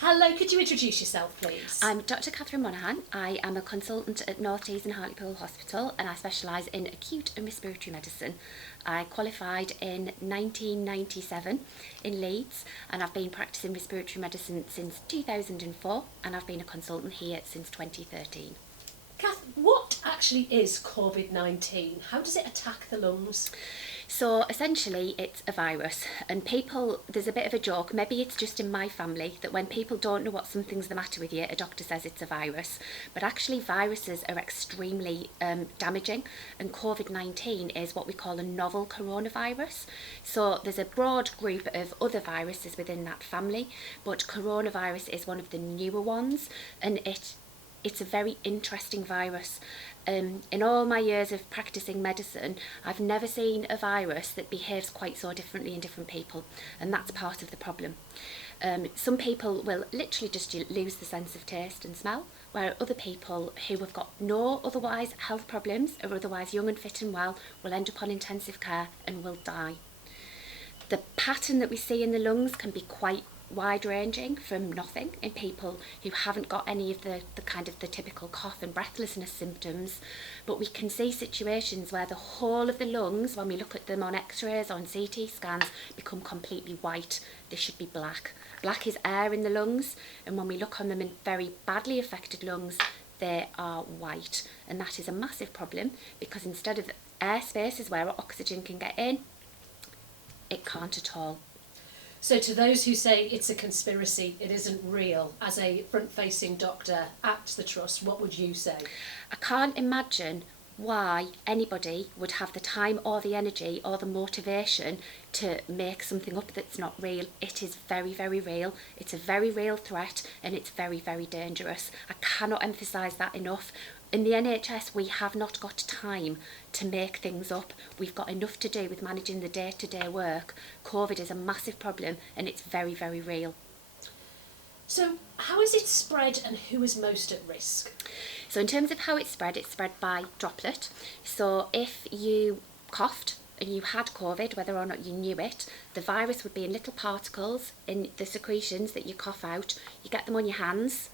Hello, could you introduce yourself, please? I'm Dr Catherine Monaghan. I am a consultant at North Tees and Hartlepool Hospital and I specialise in acute and respiratory medicine. I qualified in 1997 in Leeds and I've been practising respiratory medicine since 2004 and I've been a consultant here since 2013. Kath, what actually is COVID-19? How does it attack the lungs? So essentially it's a virus and people, there's a bit of a joke, maybe it's just in my family, that when people don't know what something's the matter with you, a doctor says it's a virus. But actually viruses are extremely damaging, and COVID-19 is what we call a novel coronavirus. So there's a broad group of other viruses within that family, but coronavirus is one of the newer ones, and it's a very interesting virus. In all my years of practicing medicine, I've never seen a virus that behaves quite so differently in different people, and that's part of the problem. Some people will literally just lose the sense of taste and smell, where other people who have got no otherwise health problems, or otherwise young and fit and well, will end up on intensive care and will die. The pattern that we see in the lungs can be quite wide-ranging, from nothing in people who haven't got any of the kind of the typical cough and breathlessness symptoms, but we can see situations where the whole of the lungs, when we look at them on x-rays or on CT scans, become completely white. They should be black. Black is air in the lungs, and when we look on them in very badly affected lungs, they are white, and that is a massive problem because instead of air spaces where oxygen can get in, it can't at all. So to those who say it's a conspiracy, it isn't real, as a front-facing doctor at the Trust, what would you say? I can't imagine why anybody would have the time or the energy or the motivation to make something up that's not real. It is very, very real. It's a very real threat and it's very, very dangerous. I cannot emphasise that enough. In the NHS, we have not got time to make things up. We've got enough to do with managing the day-to-day work. COVID is a massive problem and it's very, very real. So how is it spread and who is most at risk? So in terms of how it's spread by droplet. So if you coughed and you had COVID, whether or not you knew it, the virus would be in little particles in the secretions that you cough out. You get them on your hands.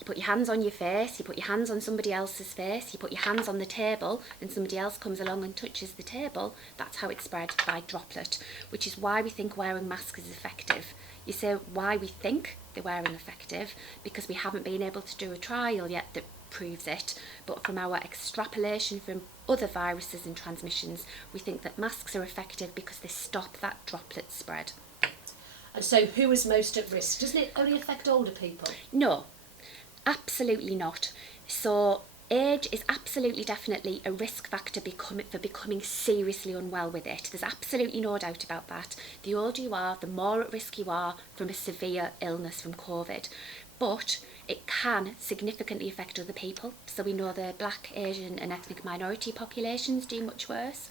You put your hands on your face, you put your hands on somebody else's face, you put your hands on the table and somebody else comes along and touches the table. That's how it's spread, by droplet, which is why we think wearing masks is effective. You say why we think they're wearing effective, because we haven't been able to do a trial yet that proves it, but from our extrapolation from other viruses and transmissions, we think that masks are effective because they stop that droplet spread. And so who is most at risk? Doesn't it only affect older people? No. Absolutely not. So age is absolutely definitely a risk factor for becoming seriously unwell with it. There's absolutely no doubt about that. The older you are, the more at risk you are from a severe illness from COVID. But it can significantly affect other people. So we know the Black, Asian and ethnic minority populations do much worse.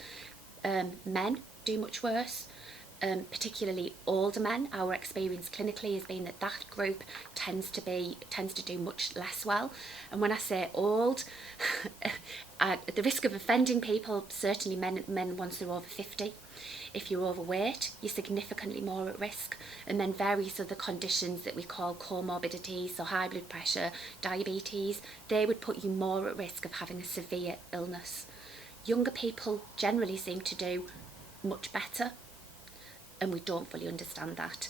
Men do much worse. Particularly older men. Our experience clinically has been that that group tends to do much less well. And when I say old, at the risk of offending people, certainly men once they're over 50. If you're overweight, you're significantly more at risk. And then various other conditions that we call comorbidities, so high blood pressure, diabetes, they would put you more at risk of having a severe illness. Younger people generally seem to do much better, and we don't fully understand that.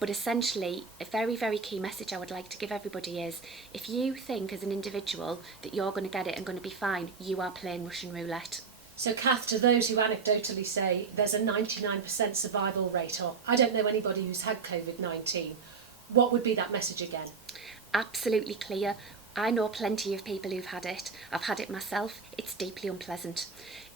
But essentially, a very, very key message I would like to give everybody is, if you think as an individual that you're going to get it and going to be fine, you are playing Russian roulette. So Kath, to those who anecdotally say there's a 99% survival rate, or I don't know anybody who's had COVID-19, what would be that message again? Absolutely clear. I know plenty of people who've had it. I've had it myself. It's deeply unpleasant.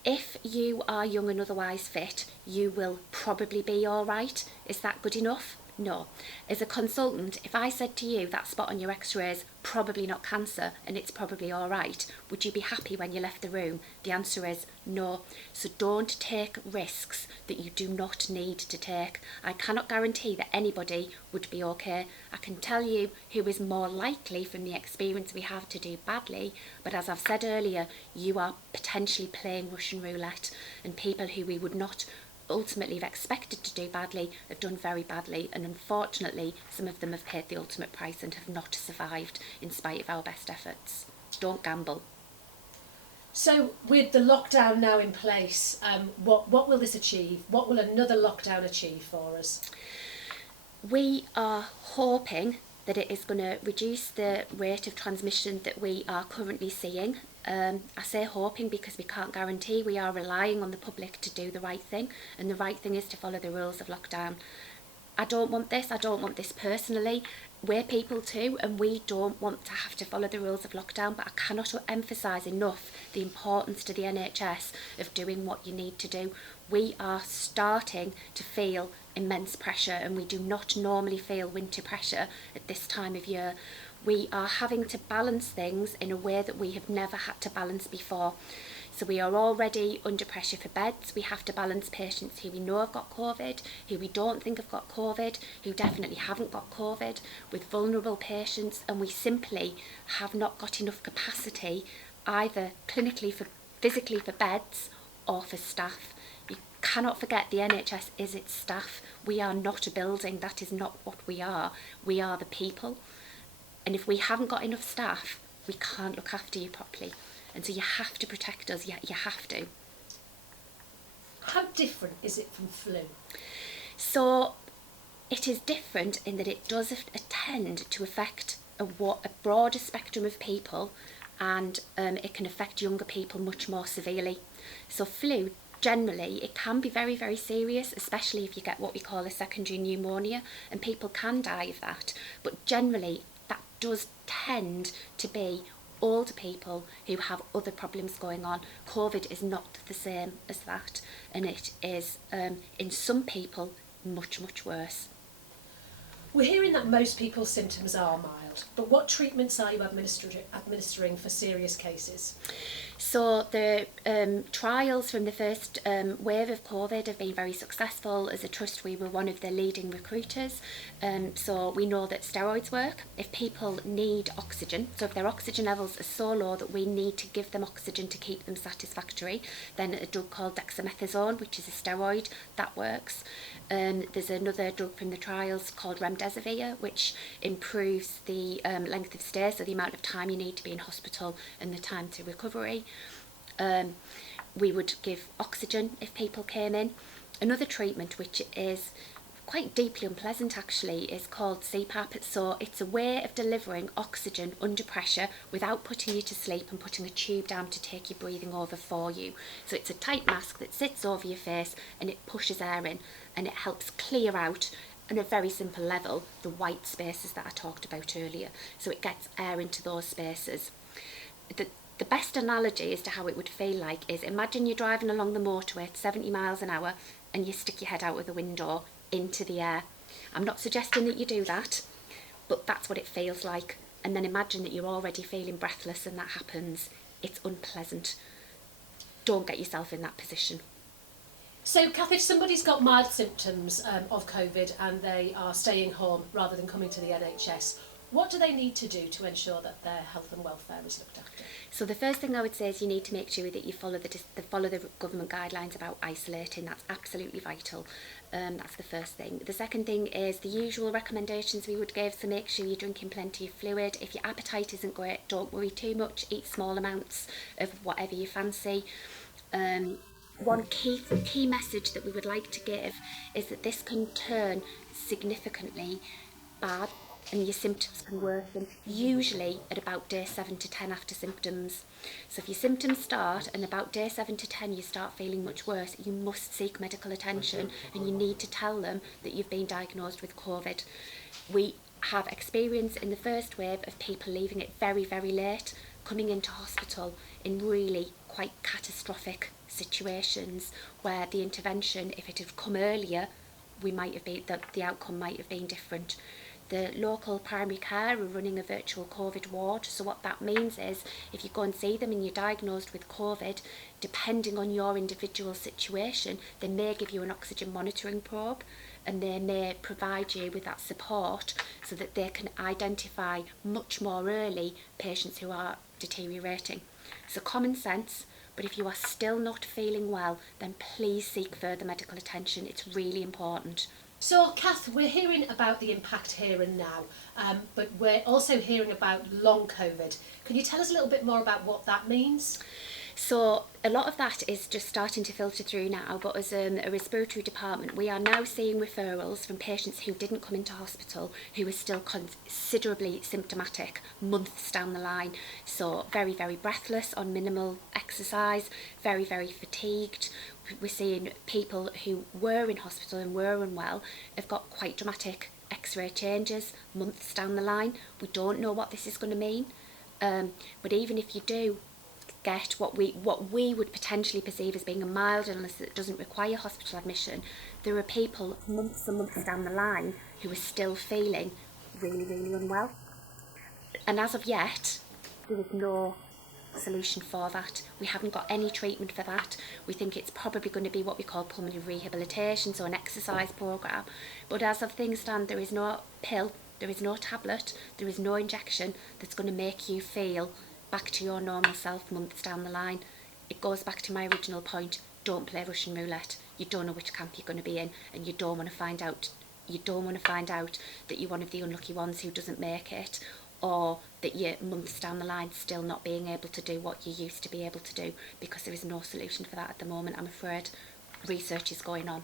If you are young and otherwise fit, you will probably be all right. Is that good enough? No. As a consultant, if I said to you that spot on your x-rays, probably not cancer and it's probably all right, would you be happy when you left the room? The answer is no. So don't take risks that you do not need to take. I cannot guarantee that anybody would be okay. I can tell you who is more likely from the experience we have to do badly, but as I've said earlier, you are potentially playing Russian roulette, and people who we would not ultimately have expected to do badly have done very badly, and unfortunately some of them have paid the ultimate price and have not survived in spite of our best efforts. Don't gamble. So with the lockdown now in place, what will this achieve? What will another lockdown achieve for us? We are hoping that it is going to reduce the rate of transmission that we are currently seeing. I say hoping because we can't guarantee. We are relying on the public to do the right thing, and the right thing is to follow the rules of lockdown. I don't want this personally. We're people too, and we don't want to have to follow the rules of lockdown, but I cannot emphasise enough the importance to the NHS of doing what you need to do. We are starting to feel immense pressure, and we do not normally feel winter pressure at this time of year. We are having to balance things in a way that we have never had to balance before. So we are already under pressure for beds. We have to balance patients who we know have got COVID, who we don't think have got COVID, who definitely haven't got COVID, with vulnerable patients, and we simply have not got enough capacity either clinically, physically for beds or for staff. You cannot forget the NHS is its staff. We are not a building. That is not what we are. We are the people. And if we haven't got enough staff, we can't look after you properly. And so you have to protect us, you have to. How different is it from flu? So it is different in that it does tend to affect a broader spectrum of people, and it can affect younger people much more severely. So flu, generally, it can be very, very serious, especially if you get what we call a secondary pneumonia, and people can die of that. But generally, that does tend to be older people who have other problems going on. COVID is not the same as that, and it is, in some people, much, much worse. We're hearing that most people's symptoms are mild, but what treatments are you administering for serious cases? So the trials from the first wave of COVID have been very successful. As a trust, we were one of the leading recruiters. So we know that steroids work. If people need oxygen, so if their oxygen levels are so low that we need to give them oxygen to keep them satisfactory, then a drug called dexamethasone, which is a steroid, that works. There's another drug from the trials called remdesivir, which improves the length of stay, so the amount of time you need to be in hospital and the time to recovery. We would give oxygen if people came in. Another treatment, which is quite deeply unpleasant actually, is called CPAP. So it's a way of delivering oxygen under pressure without putting you to sleep and putting a tube down to take your breathing over for you. So it's a tight mask that sits over your face and it pushes air in, and it helps clear out, on a very simple level, the white spaces that I talked about earlier. So it gets air into those spaces. The best analogy as to how it would feel like is, imagine you're driving along the motorway at 70 miles an hour and you stick your head out of the window into the air. I'm not suggesting that you do that, but that's what it feels like. And then imagine that you're already feeling breathless and that happens. It's unpleasant. Don't get yourself in that position. So, Kath, if somebody's got mild symptoms of COVID and they are staying home rather than coming to the NHS, what do they need to do to ensure that their health and welfare is looked after? So the first thing I would say is you need to make sure that you follow the government guidelines about isolating. That's absolutely vital. That's the first thing. The second thing is the usual recommendations we would give. So make sure you're drinking plenty of fluid. If your appetite isn't great, don't worry too much. Eat small amounts of whatever you fancy. One key message that we would like to give is that this can turn significantly bad, and your symptoms can worsen, usually at about day 7 to 10 after symptoms. So if your symptoms start and about day 7 to 10 you start feeling much worse, you must seek medical attention, and you need to tell them that you've been diagnosed with COVID. We have experience in the first wave of people leaving it very, very late, coming into hospital in really quite catastrophic situations where the intervention, if it had come earlier, the outcome might have been different. The local primary care are running a virtual COVID ward, so what that means is if you go and see them and you're diagnosed with COVID, depending on your individual situation, they may give you an oxygen monitoring probe, and they may provide you with that support so that they can identify much more early patients who are deteriorating. So common sense, but if you are still not feeling well, then please seek further medical attention. It's really important. So, Kath, we're hearing about the impact here and now, but we're also hearing about long COVID. Can you tell us a little bit more about what that means? So a lot of that is just starting to filter through now, but as a respiratory department, we are now seeing referrals from patients who didn't come into hospital, who are still considerably symptomatic months down the line. So very, very breathless on minimal exercise, very, very fatigued. We're seeing people who were in hospital and were unwell have got quite dramatic X-ray changes months down the line. We don't know what this is going to mean, but even if you do get what we would potentially perceive as being a mild illness that doesn't require hospital admission, there are people months and months down the line who are still feeling really, really unwell. And as of yet, there is no solution for that. We haven't got any treatment for that. We think it's probably going to be what we call pulmonary rehabilitation, so an exercise programme. But as of things stand, there is no pill, there is no tablet, there is no injection that's going to make you feel back to your normal self months down the line. It goes back to my original point: don't play Russian roulette. You don't know which camp you're going to be in, and you don't want to find out that you're one of the unlucky ones who doesn't make it, or that you're months down the line still not being able to do what you used to be able to do, because there is no solution for that at the moment, I'm afraid. Research is going on.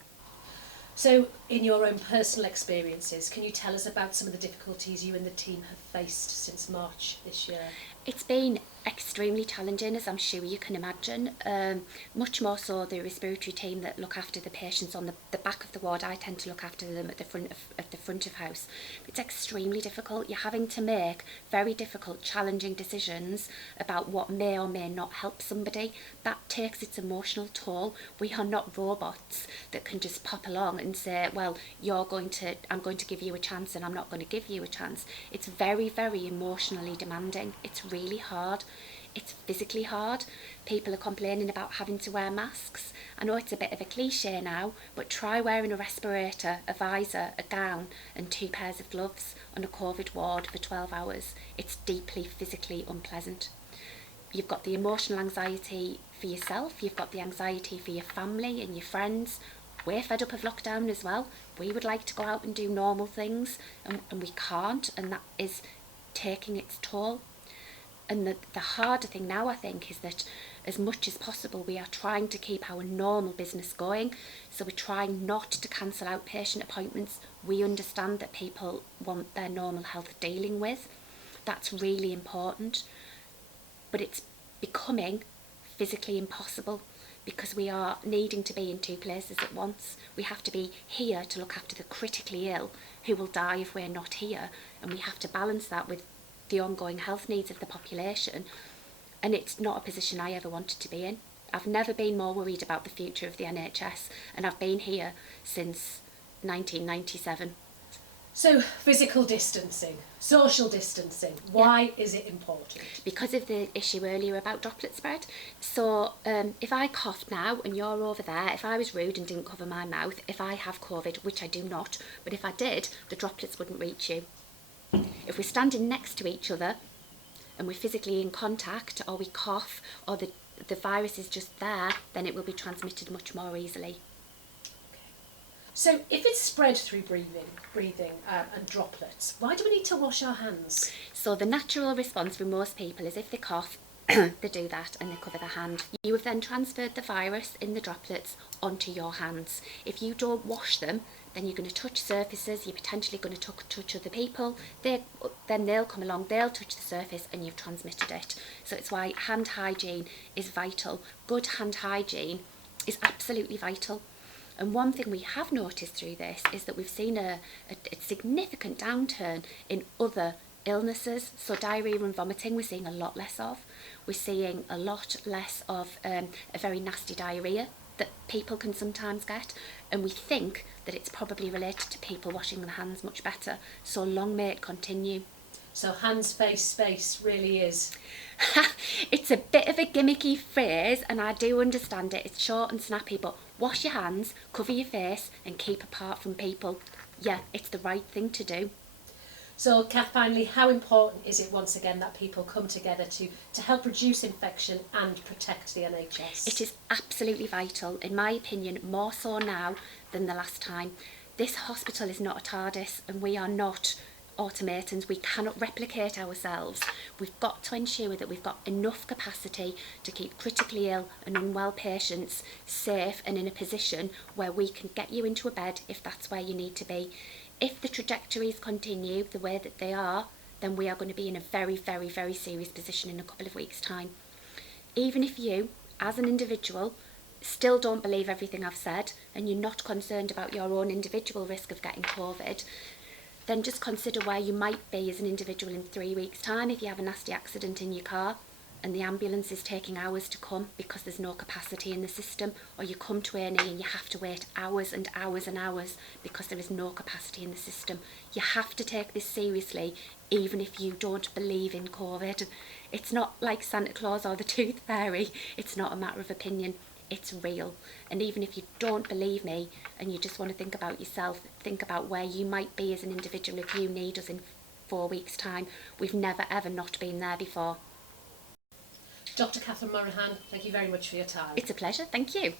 So, in your own personal experiences, can you tell us about some of the difficulties you and the team have faced since March this year? It's been extremely challenging, as I'm sure you can imagine. Much more so the respiratory team that look after the patients on the back of the ward. I tend to look after them at the front of house. It's extremely difficult. You're having to make very difficult, challenging decisions about what may or may not help somebody. That takes its emotional toll. We are not robots that can just pop along and say, well, I'm going to give you a chance and I'm not going to give you a chance. It's very, very emotionally demanding. It's really hard. It's physically hard. People are complaining about having to wear masks. I know it's a bit of a cliche now, but try wearing a respirator, a visor, a gown and 2 pairs of gloves on a COVID ward for 12 hours. It's deeply physically unpleasant. You've got the emotional anxiety for yourself, you've got the anxiety for your family and your friends. We're fed up of lockdown as well. We would like to go out and do normal things, and we can't, and that is taking its toll. And the harder thing now, I think, is that as much as possible we are trying to keep our normal business going. So we're trying not to cancel out patient appointments. We understand that people want their normal health dealing with. That's really important. But it's becoming physically impossible because we are needing to be in 2 places at once. We have to be here to look after the critically ill who will die if we're not here, and we have to balance that with the ongoing health needs of the population, and it's not a position I ever wanted to be in. I've never been more worried about the future of the NHS, and I've been here since 1997. So, physical distancing, social distancing, why is it important? Because of the issue earlier about droplet spread. So if I coughed now and you're over there, if I was rude and didn't cover my mouth, if I have COVID, which I do not, but if I did, the droplets wouldn't reach you. If we're standing next to each other and we're physically in contact, or we cough, or the virus is just there, then it will be transmitted much more easily. So if it's spread through breathing and droplets, why do we need to wash our hands? So the natural response for most people is if they cough, they do that and they cover their hand. You have then transferred the virus in the droplets onto your hands. If you don't wash them, then you're going to touch surfaces, you're potentially going to touch other people, then they'll come along, they'll touch the surface and you've transmitted it. So it's why hand hygiene is vital. Good hand hygiene is absolutely vital. And one thing we have noticed through this is that we've seen a significant downturn in other illnesses. So diarrhoea and vomiting we're seeing a lot less of. We're seeing a lot less of a very nasty diarrhoea that people can sometimes get, and we think that it's probably related to people washing their hands much better. So long may it continue. So hands, face, space really is. It's a bit of a gimmicky phrase, and I do understand it. It's short and snappy, but wash your hands, cover your face and keep apart from people. Yeah, it's the right thing to do. So, Kath, finally, how important is it once again that people come together to help reduce infection and protect the NHS? It is absolutely vital, in my opinion, more so now than the last time. This hospital is not a TARDIS and we are not automatons. We cannot replicate ourselves. We've got to ensure that we've got enough capacity to keep critically ill and unwell patients safe and in a position where we can get you into a bed if that's where you need to be. If the trajectories continue the way that they are, then we are going to be in a very, very, very serious position in a couple of weeks' time. Even if you, as an individual, still don't believe everything I've said and you're not concerned about your own individual risk of getting COVID, then just consider where you might be as an individual in 3 weeks' time if you have a nasty accident in your car and the ambulance is taking hours to come because there's no capacity in the system, or you come to A&E and you have to wait hours and hours and hours because there is no capacity in the system. You have to take this seriously, even if you don't believe in COVID. It's not like Santa Claus or the Tooth Fairy. It's not a matter of opinion. It's real. And even if you don't believe me and you just want to think about yourself, think about where you might be as an individual if you need us in 4 weeks' time. We've never ever not been there before. Dr Catherine Monaghan, thank you very much for your time. It's a pleasure. Thank you.